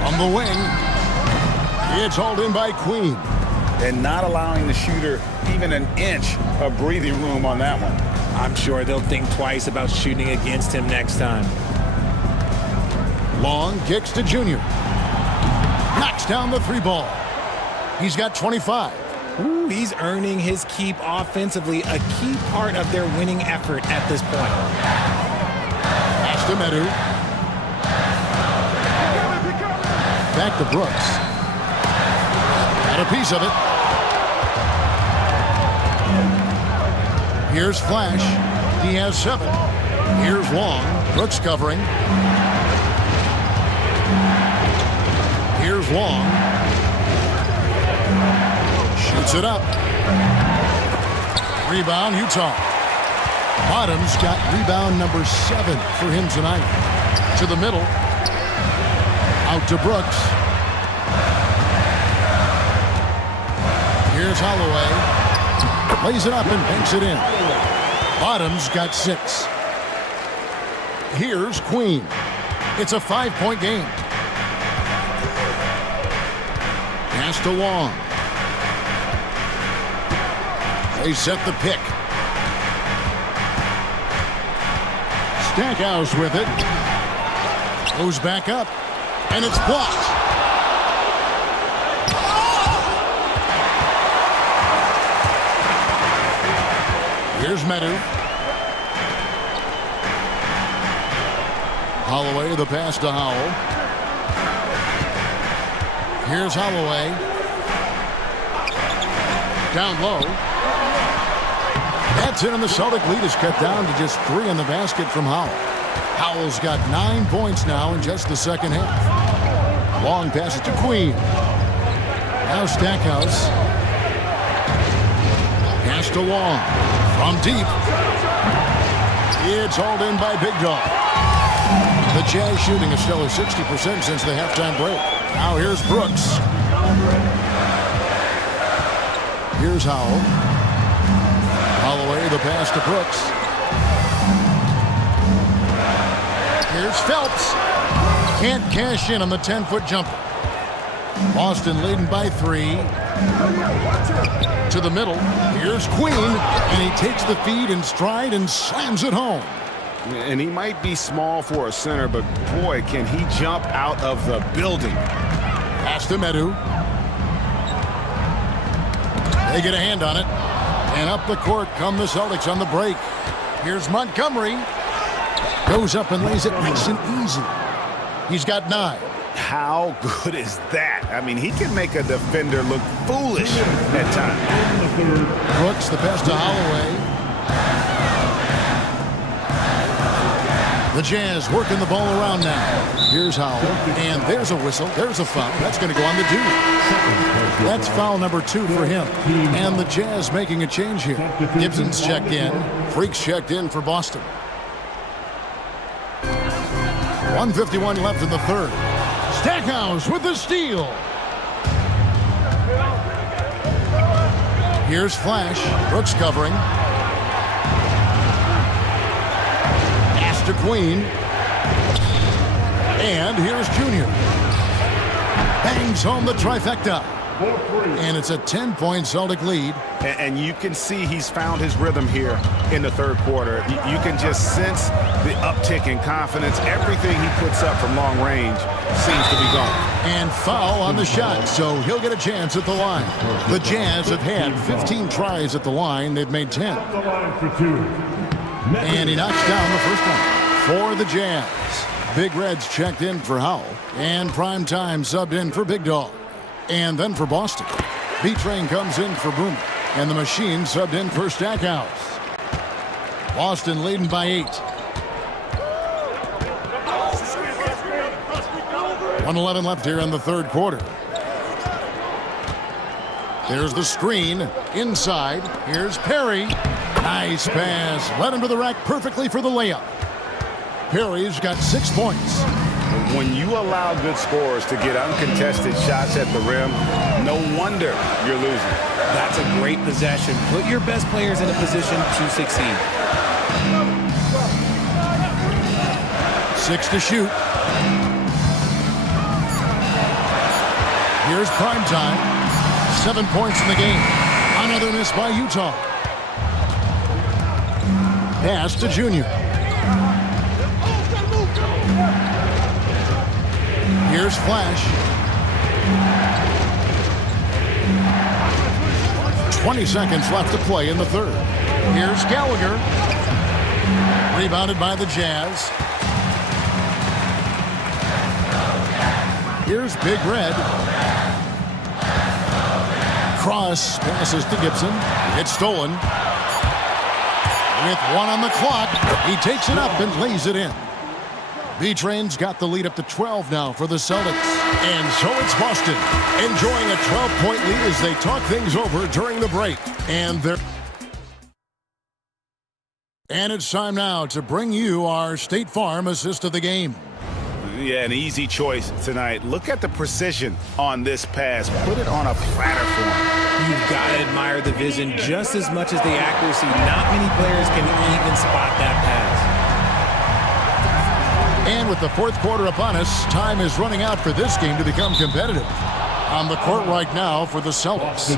From the wing, it's hauled in by Queen. And not allowing the shooter even an inch of breathing room on that one. I'm sure they'll think twice about shooting against him next time. Long kicks to Junior. Knocks down the 3 ball. He's got 25. Ooh, he's earning his keep offensively, a key part of their winning effort at this point. Pass to Medu. Back to Brooks. Got a piece of it. Here's Flash. He has 7. Here's Long. Brooks covering. Here's Long. Shoots it up. Rebound, Utah. Bottom's got rebound number 7 for him tonight. To the middle. Out to Brooks. Here's Holloway. Lays it up and banks it in. Bottom's got 6. Here's Queen. It's a 5-point game. Pass to Long. They set the pick. Stackhouse with it. Goes back up. And it's blocked. Here's Medu. Holloway, the pass to Howell. Here's Holloway. Down low. That's it, and the Celtic lead is cut down to just 3 in the basket from Howell. Howell's got 9 points now in just the second half. Long pass it to Queen. Now Stackhouse. Pass to Long. From deep. it's hauled in by Big Dog. The Jazz shooting a stellar 60% since the halftime break. Now here's Brooks. Here's Howell. Holloway, the pass to Brooks. Here's Phelps. Can't cash in on the 10-foot jumper. Boston leading by 3. To the middle. Here's Queen. And he takes the feed in stride and slams it home. And he might be small for a center, but boy, can he jump out of the building. Pass to Medu. They get a hand on it. And up the court come the Celtics on the break. Here's Montgomery. Goes up and lays it nice and easy. He's got 9. How good is that? I mean, he can make a defender look foolish at times. Brooks, the pass to Holloway. The Jazz working the ball around now. Here's Howell. And there's a whistle. There's a foul. That's going to go on the dude. That's foul number 2 for him. And the Jazz making a change here. Gibson's checked in. Freaks checked in for Boston. 1:51 left in the third. Stackhouse with the steal. Here's Flash. Brooks covering. Pass to Queen. And here's Junior. Bangs home the trifecta. And it's a 10-point Celtic lead. And you can see he's found his rhythm here in the third quarter. You can just sense the uptick in confidence. Everything he puts up from long range seems to be gone. And foul on the shot, so he'll get a chance at the line. The Jazz have had 15 tries at the line. They've made 10. And he knocks down the first one for the Jazz. Big Red's checked in for Howell. And Prime Time subbed in for Big Dog. And then for Boston, B-Train comes in for Boomer. And the Machine subbed in for Stackhouse. Boston leading by 8. 1:11 left here in the third quarter. There's the screen. Inside. Here's Perry. Nice pass. Led him to the rack perfectly for the layup. Perry's got 6 points. When you allow good scorers to get uncontested shots at the rim, no wonder you're losing. That's a great possession. Put your best players in a position to succeed. 6 to shoot. Here's Prime Time. 7 points in the game. Another miss by Utah. Pass to Junior. Here's Flash. 20 seconds left to play in the third. Here's Gallagher. Rebounded by the Jazz. Here's Big Red. Cross passes to Gibson. It's stolen. With 1 on the clock, he takes it up and lays it in. B-Train's got the lead up to 12 now for the Celtics. And so it's Boston, enjoying a 12-point lead as they talk things over during the break. And it's time now to bring you our State Farm assist of the game. Yeah, an easy choice tonight. Look at the precision on this pass. Put it on a platter for him. You've got to admire the vision just as much as the accuracy. Not many players can even spot that pass. And with the fourth quarter upon us, time is running out for this game to become competitive. On the court right now for the Celtics.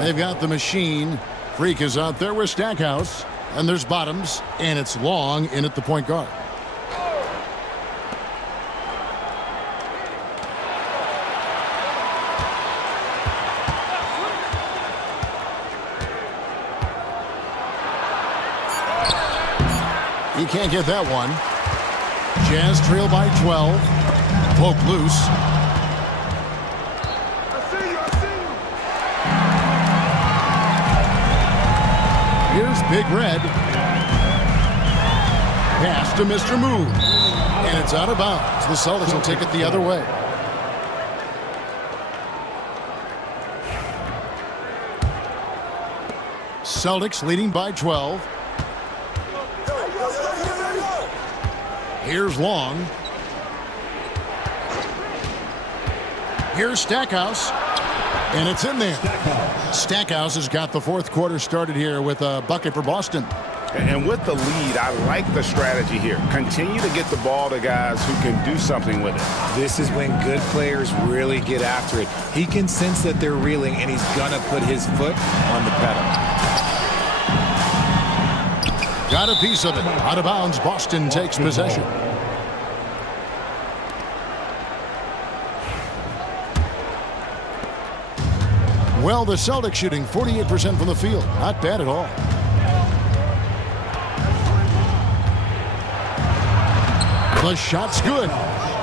They've got the Machine. Freak is out there with Stackhouse. And there's Bottoms. And it's Long in at the point guard. He can't get that one. Jazz trail by 12. Poke loose. Here's Big Red. Pass to Mr. Moon. And it's out of bounds. The Celtics will take it the other way. Celtics leading by 12. Here's Long. Here's Stackhouse. And it's in there. Stackhouse has got the fourth quarter started here with a bucket for Boston. And with the lead, I like the strategy here. Continue to get the ball to guys who can do something with it. This is when good players really get after it. He can sense that they're reeling, and he's going to put his foot on the pedal. Got a piece of it. Out of bounds, Boston takes possession. Well, the Celtics shooting 48% from the field. Not bad at all. The shot's good.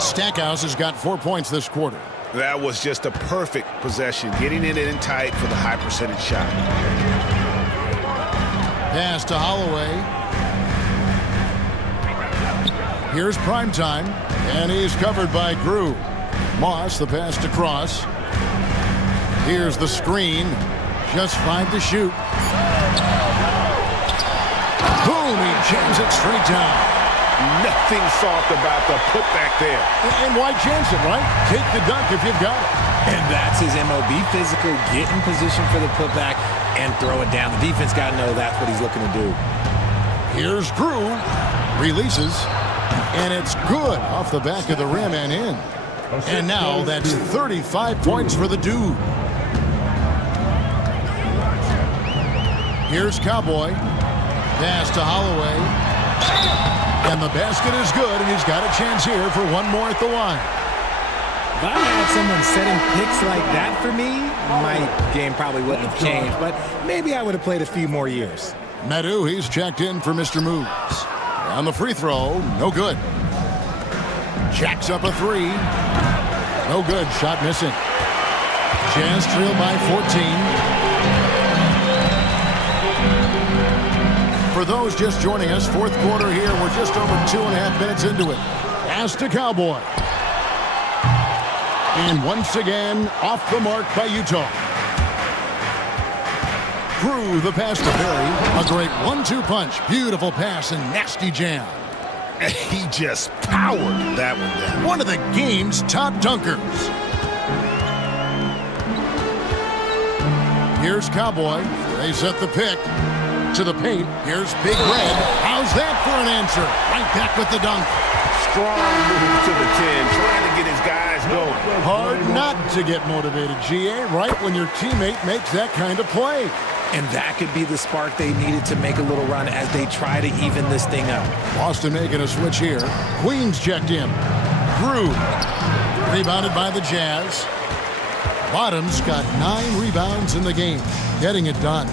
Stackhouse has got 4 points this quarter. That was just a perfect possession, getting it in tight for the high percentage shot. Pass to Holloway. Here's Primetime, and he's covered by Grew. Moss, the pass to Cross. Here's the screen. Just 5 to shoot. Boom, he jams it straight down. Nothing soft about the putback there. And why chance it, right? Take the dunk if you've got it. And that's his MO. Be physical, get in position for the putback, and throw it down. The defense got to know that's what he's looking to do. Here's Grew. Releases. And it's good off the back of the rim and in. And now that's 35 points for the dude. Here's Cowboy. Pass to Holloway. And the basket is good, and he's got a chance here for one more at the line. If I had someone setting picks like that for me, my game probably wouldn't have changed, but maybe I would have played a few more years. Medu, he's checked in for Mr. Moves. On the free throw, no good. Jacks up a three. No good, shot missing. Jazz trail by 14. For those just joining us, fourth quarter here. We're just over 2.5 minutes into it. Pass to Cowboy. And once again, off the mark by Utah. Through the pass to Perry. A great 1-2 punch. Beautiful pass and nasty jam. He just powered that one down. One of the game's top dunkers. Here's Cowboy. They set the pick. To the paint. Here's Big Red. How's that for an answer? Right back with the dunk. Strong move to the 10, trying to get his guys going. Hard not to get motivated, GA, right when your teammate makes that kind of play. And that could be the spark they needed to make a little run as they try to even this thing up. Boston making a switch here. Queens checked in. Grew. Rebounded by the Jazz. Bottoms got 9 rebounds in the game. Getting it done.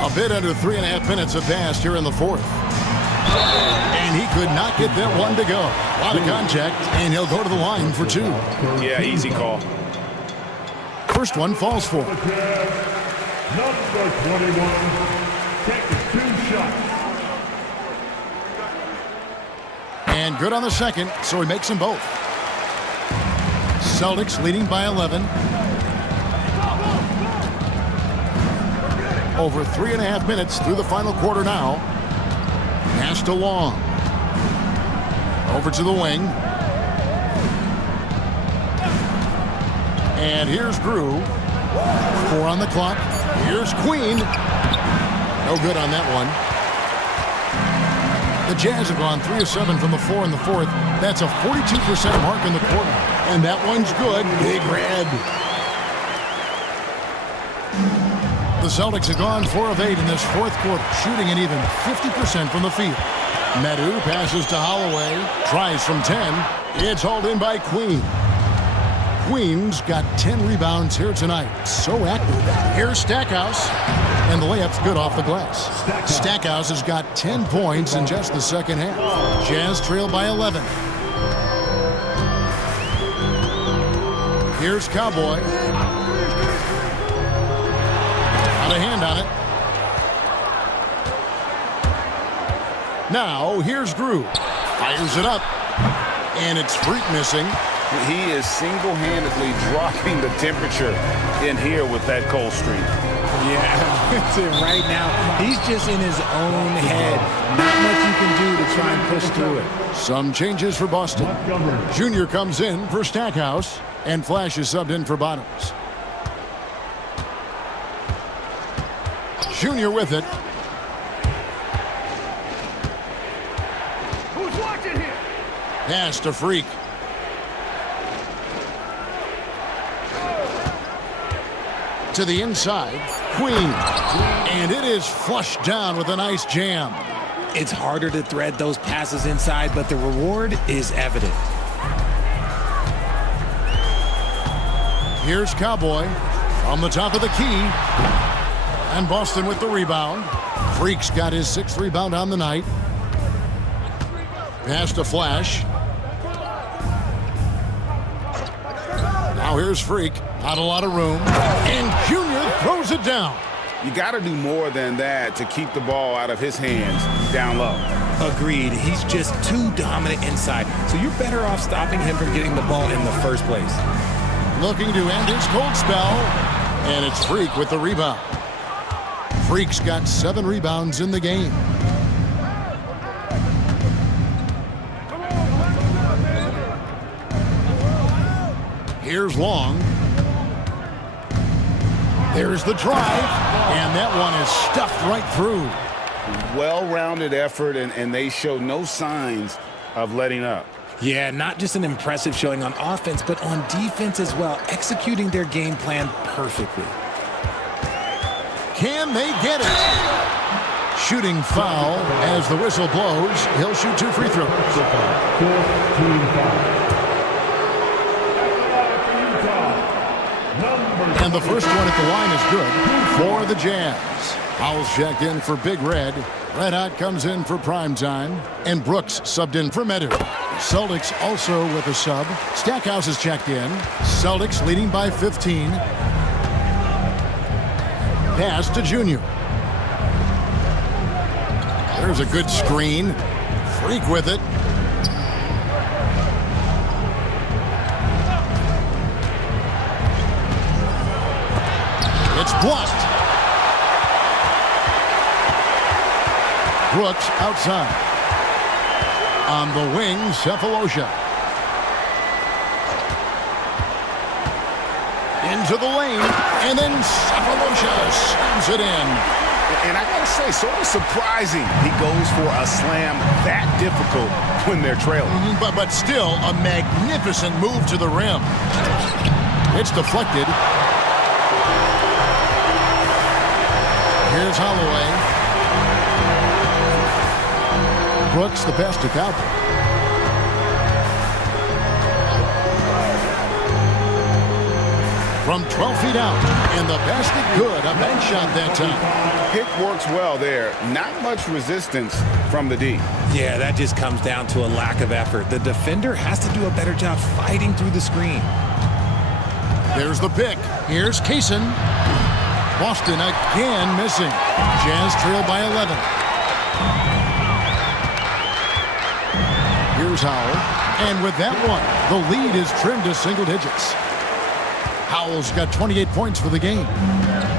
A bit under 3.5 minutes have passed here in the fourth. And he could not get that one to go. A lot of contact, and he'll go to the line for 2. Yeah, easy call. First one falls for. Number 21, taking 2 shots. And good on the second, so he makes them both. Celtics leading by 11. Over 3.5 minutes through the final quarter now. Pass to Long. Over to the wing. And here's Grew. 4 on the clock. Here's Queen. No good on that one. The Jazz have gone 3 of 7 from the floor in the fourth. That's a 42% mark in the quarter. And that one's good. Big Red. The Celtics have gone 4 of 8 in this fourth quarter, shooting an even 50% from the field. Medu passes to Holloway, tries from 10. It's hauled in by Queen. Queen's got 10 rebounds here tonight. So active. Here's Stackhouse. And the layup's good off the glass. Stackhouse has got 10 points in just the second half. Jazz trail by 11. Here's Cowboy. Got a hand on it. Now, here's Grew. Fires it up. And it's Freak missing. He is single-handedly dropping the temperature in here with that cold streak. Yeah, that's it right now. He's just in his own head. Not much you can do to try and push through it. Some changes for Boston. Junior comes in for Stackhouse, and Flash is subbed in for Bottoms. Junior with it. Who's watching here? Pass to Freak. To the inside. Queen. And it is flushed down with a nice jam. It's harder to thread those passes inside, but the reward is evident. Here's Cowboy from the top of the key. And Boston with the rebound. Freak's got his 6th rebound on the night. Pass to Flash. Now here's Freak. Not a lot of room. And Junior throws it down. You got to do more than that to keep the ball out of his hands down low. Agreed. He's just too dominant inside, so you're better off stopping him from getting the ball in the first place. Looking to end his cold spell. And it's Freak with the rebound. Freak's got 7 rebounds in the game. Here's Long. There's the drive, and that one is stuffed right through. Well-rounded effort, and they show no signs of letting up. Yeah, not just an impressive showing on offense, but on defense as well, executing their game plan perfectly. Can they get it? Shooting foul as the whistle blows. He'll shoot 2 free throws. And the first one at the line is good for the Jazz. Howell's checked in for Big Red. Red Hot comes in for prime time. And Brooks subbed in for Medu. Celtics also with a sub. Stackhouse is checked in. Celtics leading by 15. Pass to Junior. There's a good screen. Freak with it. It's blocked. Brooks outside. On the wing, Cephalosha. Into the lane, and then Cephalosha slams it in. And I gotta say, sort of surprising he goes for a slam that difficult when they're trailing. But still, a magnificent move to the rim. It's deflected. Here's Holloway. Brooks the pass to Cowboy. From 12 feet out, and the basket good. A bank shot that time. Pick works well there. Not much resistance from the D. Yeah, that just comes down to a lack of effort. The defender has to do a better job fighting through the screen. There's the pick. Here's Kaysen. Boston again missing. Jazz trail by 11. Here's Howell. And with that one, the lead is trimmed to single digits. Howell's got 28 points for the game.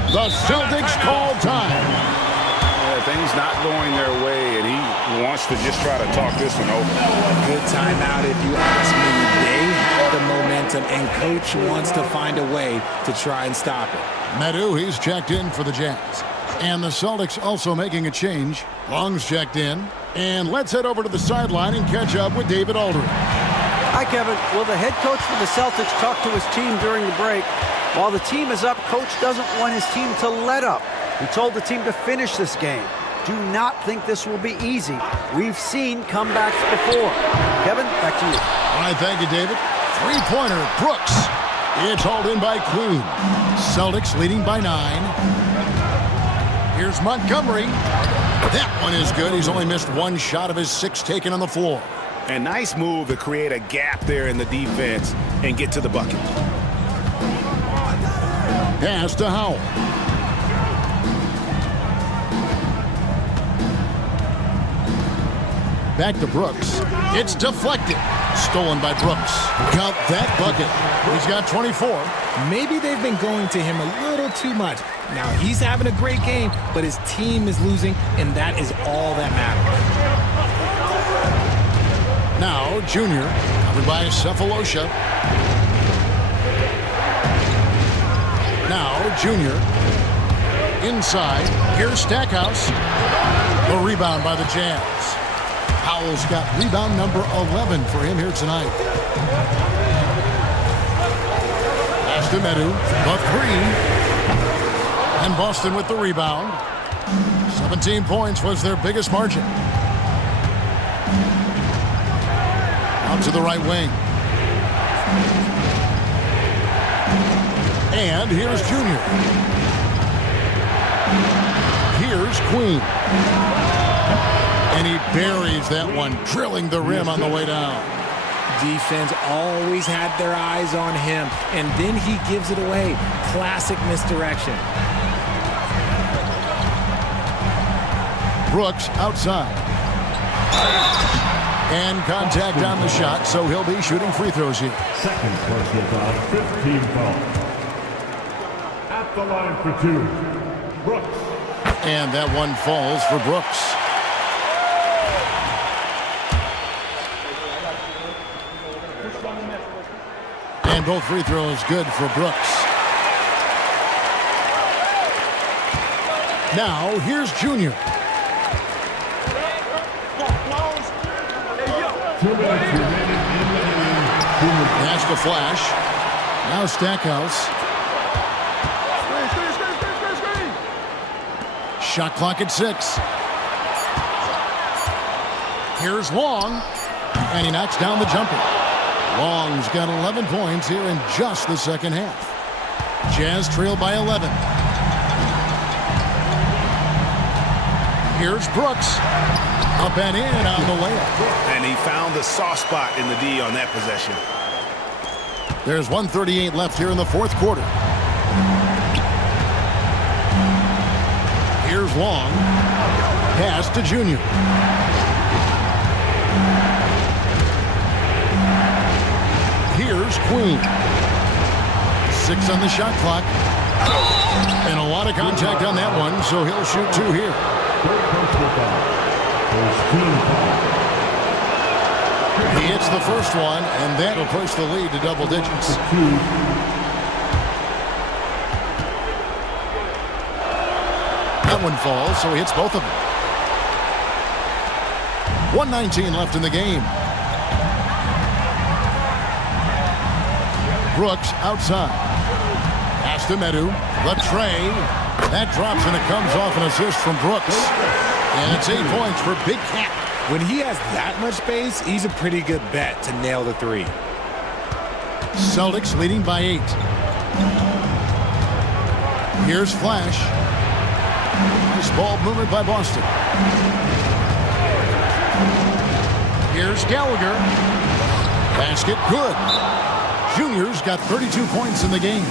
The Celtics call time. Yeah, things not going their way, and he wants to just try to talk this one over. Good timeout if you ask me. They have the momentum, and Coach wants to find a way to try and stop it. Medu, he's checked in for the Jazz. And the Celtics also making a change. Long's checked in. And let's head over to the sideline and catch up with David Aldridge. Hi, Kevin. Well, the head coach for the Celtics talked to his team during the break. While the team is up, Coach doesn't want his team to let up. He told the team to finish this game. Do not think this will be easy. We've seen comebacks before. Kevin, back to you. All right, thank you, David. Three-pointer, Brooks. It's hauled in by Queen. Celtics leading by 9. Here's Montgomery. That one is good. He's only missed 1 shot of his 6 taken on the floor. A nice move to create a gap there in the defense and get to the bucket. Pass to Howell. Back to Brooks. It's deflected. Stolen by Brooks. Got that bucket. He's got 24. Maybe they've been going to him a little too much. Now, he's having a great game, but his team is losing, and that is all that matters. Now, Junior, covered by Cephalosha. Now, Junior, inside. Here's Stackhouse. The rebound by the Jazz. Powell's got rebound number 11 for him here tonight. Pass to Medu, the three. And Boston with the rebound. 17 points was their biggest margin. Out to the right wing. And here's Junior. Here's Queen. And he buries that one, drilling the rim on the way down. Defense always had their eyes on him, and then he gives it away. Classic misdirection. Brooks outside. And contact on the shot, so he'll be shooting free throws here. Second personal foul, 15 fouls. At the line for 2, Brooks. And that one falls for Brooks. And both free throws good for Brooks. Now, here's Junior. 2 minutes remaining in the game. That's the flash. Now Stackhouse. Shot clock at 6. Here's Long. And he knocks down the jumper. Long's got 11 points here in just the second half. Jazz trail by 11. Here's Brooks. Up and in on the layup. And he found the soft spot in the D on that possession. There's 1:38 left here in the fourth quarter. Here's Long. Pass to Junior. Here's Queen. 6 on the shot clock. And a lot of contact on that one, so he'll shoot 2 here. Third personal foul. There's 2 fouls. He hits the first one, and that'll push the lead to double digits. 2. That one falls, so he hits both of them. 1:19 left in the game. Brooks outside. Pass to Medu. The tray. That drops, and it comes off an assist from Brooks. And it's 8 points for Big Cat. When he has that much space, he's a pretty good bet to nail the 3. Celtics leading by 8. Here's Flash. Nice ball movement by Boston. Here's Gallagher. Basket good. Junior's got 32 points in the game.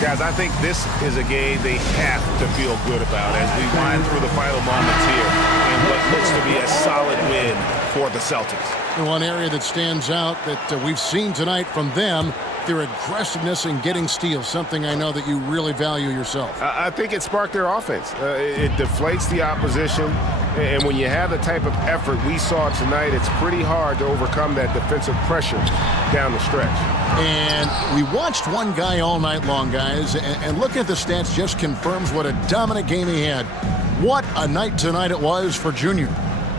Guys, I think this is a game they have to feel good about as we wind through the final moments here in what looks to be a solid win for the Celtics. And one area that stands out that we've seen tonight from them, their aggressiveness in getting steals, something I know that you really value yourself. I think it sparked their offense. It deflates the opposition, and when you have the type of effort we saw tonight, it's pretty hard to overcome that defensive pressure down the stretch. And we watched one guy all night long, guys, and looking at the stats just confirms what a dominant game he had. What a night tonight it was for Junior.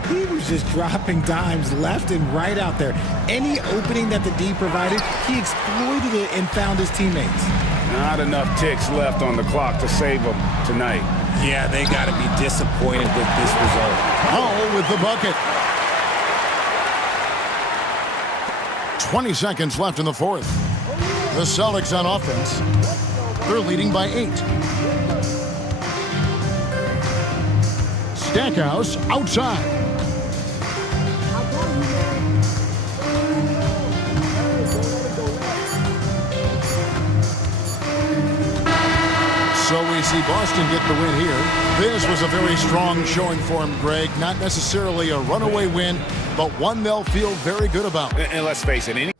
He was just dropping dimes left and right out there. Any opening that the D provided, he exploited it and found his teammates. Not enough ticks left on the clock to save them tonight. Yeah, they got to be disappointed with this result. Howell with the bucket. 20 seconds left in the fourth. The Celtics on offense. They're leading by 8. Stackhouse outside. So we see Boston get the win here. This was a very strong showing for them, Greg. Not necessarily a runaway win, but one they'll feel very good about. And let's face it, any